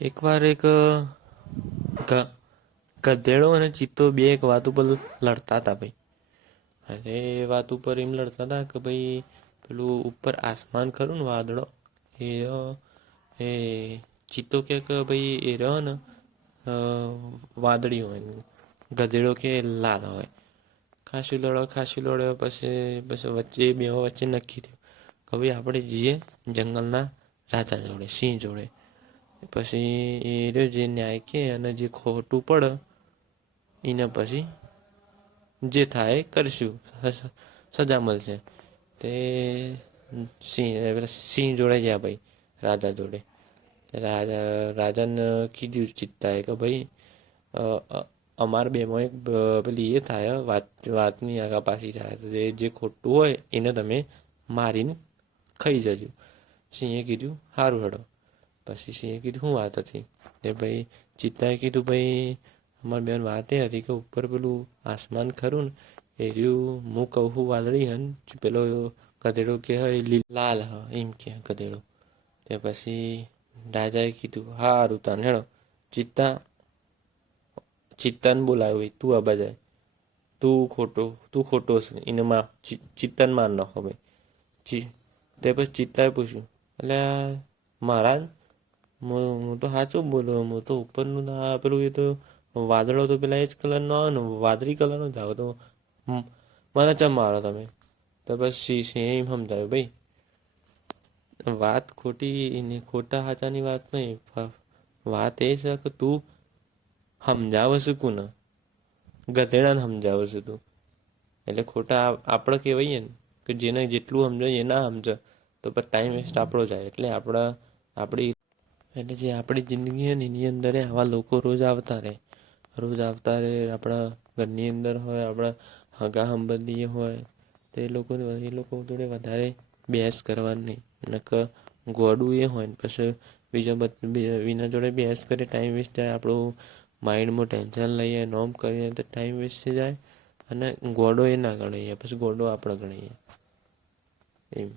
એકવાર એક ગધેડો અને ચિત્તો બે એક વાત ઉપર લડતા હતા ભાઈ. અને એ વાત ઉપર એમ લડતા હતા કે ભાઈ પેલું ઉપર આસમાન ખરું ને વાદળો એ એ ચિત્તો કે ભાઈ એ રહ્યો ને વાદળી હોય, ગધેડો કે લાલ હોય. ખાસું લડ્યો પછી વચ્ચે બે વચ્ચે નક્કી થયું કે ભાઈ આપણે જઈએ જંગલના રાજા જોડે, સિંહ જોડે. પછી એ રહ્યો જે ન્યાય કે અને જે ખોટું પડે એને પછી જે થાય એ કરશું, સજા મળશે. તે સિંહ જોડે ગયા ભાઈ, રાજા જોડે. રાજાને કીધું ચિત્તાએ કે ભાઈ અમારા બેમાં એક પેલી એ થાય વાતની આગા પાછી થાય, તો જે ખોટું હોય એને તમે મારીને ખાઈ જજો. સિંહે કીધું સારું હેડો. પછી સિંહે કીધું શું વાત હતી? તે ભાઈ ચિત્તાએ કીધું ભાઈ અમારી બેન વાત એ હતી કે ઉપર પેલું આસમાન ખરું ને એ રહ્યું હું કહું વાદળી હન, પેલો ગધેડો કે લાલ હ એમ કે ગધેડો. તે પછી રાજાએ કીધું સારું તાન હેડો. ચિત્તાને બોલાવ્યો, તું આ બાજાય, તું ખોટો છે એને ચિત્તાને માર નાખો ભાઈ. તે પછી ચિત્તાએ પૂછ્યું એટલે મહારાજ હું તો સાચું બોલ્યો, હું તો ઉપરનું પેલું એ તો વાદળો તો પેલા એ જ કલરનો આવે ને, વાદળી કલરનો જ આવે, તો મને ચમ મારો તમે? તો પછી સિંહે એમ સમજાવ્યું ભાઈ વાત ખોટા સાચાની વાત નહીં, વાત એ છે કે તું સમજાવે છે કોને? ગધેડાને સમજાવે છે તું. એટલે ખોટા આપણે કહેવાય ને કે જેને જેટલું સમજાય એ ના સમજે તો પછી ટાઈમ વેસ્ટ આપણો જાય. એટલે આપણી જે આપણી જિંદગી છે ને એની અંદર આવા લોકો રોજ આવતા રહે. આપણા ઘરની અંદર હોય, આપણા હગા સંબંધીઓ હોય, તો એ લોકો જોડે વધારે બહેસ કરવાની નહીં. અને ગોડું એ હોય ને પછી બીના જોડે બહેસ કરે ટાઈમ વેસ્ટ જાય, આપણું માઇન્ડમાં ટેન્શન લઈએ, નોમ કરીએ તો ટાઈમ વેસ્ટ જાય. અને ગોડો એ ના ગણાઈએ, પછી ગોડો આપણે ગણાઈએ એમ.